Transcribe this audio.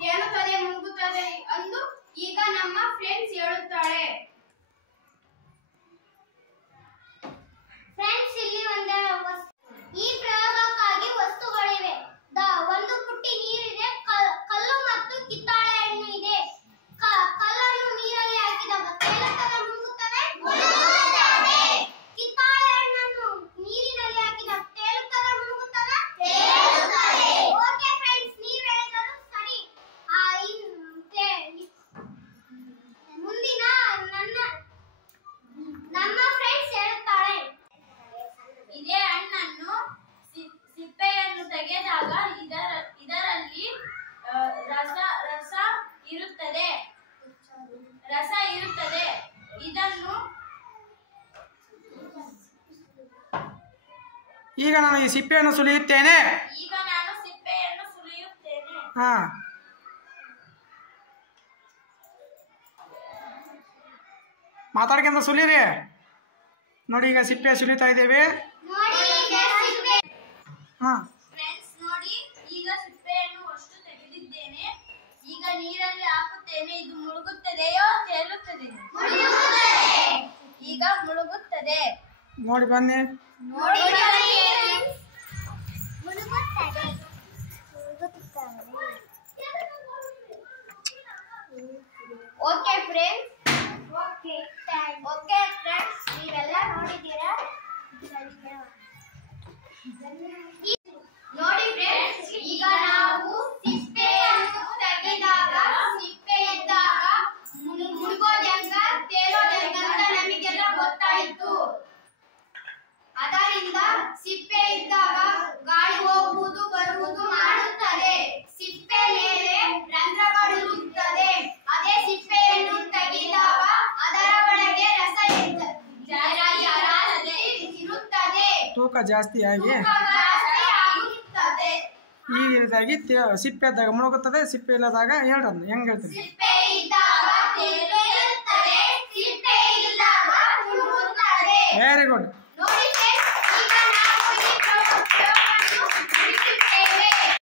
ತೇಲುತ್ತದೆ ಮುಳುಗುತ್ತದೆ ಎಂದು ಈಗ ನಮ್ಮ ಫ್ರೆಂಡ್ಸ್ ಹೇಳುತ್ತಾಳೆ. ಫ್ರೆಂಡ್ಸ್, ಇಲ್ಲಿ ಈ ಪ್ರಯೋಗಕ್ಕಾಗಿ ವಸ್ತುಗಳಿವೆ. ಒಂದು ಪುಟ್ಟಿ ನೀರಿದೆ, ಕಲ್ಲು ಮತ್ತು ಕಿತ್ತಾಳೆ ಹಣ್ಣು ಇದೆ. ಕಲ್ಲನ್ನು ನೀರಲ್ಲಿ ಹಾಕಿದಾಗ ತೇಲುತ್ತದೆ ಮುಳುಗುತ್ತದೆ. ಕಿತ್ತಾಳೆ ಹಣ್ಣನ್ನು ನೀರಿನಲ್ಲಿ ಹಾಕಿದಾಗ ತೇಲುತ್ತದೆ ಮುಳುಗುತ್ತದೆ. ಓಕೆ ಫ್ರೆಂಡ್ಸ್, ನೀವು ಹೇಳಿದರು ಸರಿ. ಮುಂದಿನ ನಮ್ಮ ಫ್ರೆಂಡ್ಸ್ ಹೇಳುತ್ತಾಳೆ. ಇದೇ ಹಣ್ಣನ್ನು ಸಿಪ್ಪೆಯನ್ನು ತೆಗೆದಾಗ ಇದರಲ್ಲಿ ರಸ ಇರುತ್ತದೆ. ಇದನ್ನು ಈಗ ನಾನು ಈ ಸಿಪ್ಪೆಯನ್ನು ಸುಲಿಯುತ್ತೇನೆ. ಹಾ, ಮಾತಾಡ್ಕೊಂತ ಸುಲಿರಿ. ನೋಡಿ, ಈಗ ಸಿಪ್ಪೆ ಸುಲಿತಾ ಇದ್ದೇವೆ. ಹಾ ಫ್ರೆಂಡ್ಸ್, ನೋಡಿ, ಈಗ ಸಿಪ್ಪೆಯನ್ನು ಅಷ್ಟು ತೆಗೆದಿದ್ದೇನೆ. ಈಗ ನೀರಲ್ಲಿ ಹಾಕುತ್ತೇನೆ. ಇದು ಮುಳುಗುತ್ತದೆಯೋ ತೇಲುತ್ತದೆ? ಈಗ ಮುಳುಗುತ್ತದೆ. ನೋಡಿ ಬನ್ನಿ. ಓಕೆ ಫ್ರೆಂಡ್ಸ್, ನೀವೆಲ್ಲ ನೋಡಿದ್ದೀರಾ? ನೋಡಿ ಫ್ರೆಂಡ್ಸ್, ಈಗ ನಾವು ಸಿಪ್ಪೆಯನ್ನು ತೆಗೆದಾಗ ಸಿಪ್ಪೆ ಇದ್ದಾಗ ಮುಳುಗೋದಂಗ ತೇಲೋದಂಗ ಅಂತ ನಮಗೆಲ್ಲ ಗೊತ್ತಾಯಿತು. ಅದರಿಂದ ಸಿಪ್ಪೆ ಇದ್ದಾಗ ಗಾಳಿ ಹೋಗುವುದು ಬರುವುದು ಮಾಡುತ್ತದೆ. ಸಿಪ್ಪೆ ಮೇಲೆ ರಂಧ್ರಗಳು ಇರುತ್ತದೆ. ಅದೇ ಸಿಪ್ಪೆಯನ್ನು ತೆಗೆದಾಗ ಅದರ ಒಳಗೆ ರಸ ಇರುತ್ತದೆ. ತೂಕ ಜಾಸ್ತಿ ಆಗಿ ಈ ರೀತಿಯಾಗಿ ಸಿಪ್ಪೆ ಇದ್ದಾಗ ಮುಳುಗುತ್ತದೆ, ಸಿಪ್ಪೆ ಇಲ್ಲದಾಗ ಹೇಳ್ರಿ ಹೆಂಗ್ ಹೇಳ್ತೀರಿ? ಸಿಪ್ಪೆ ಇದ್ದಾಗ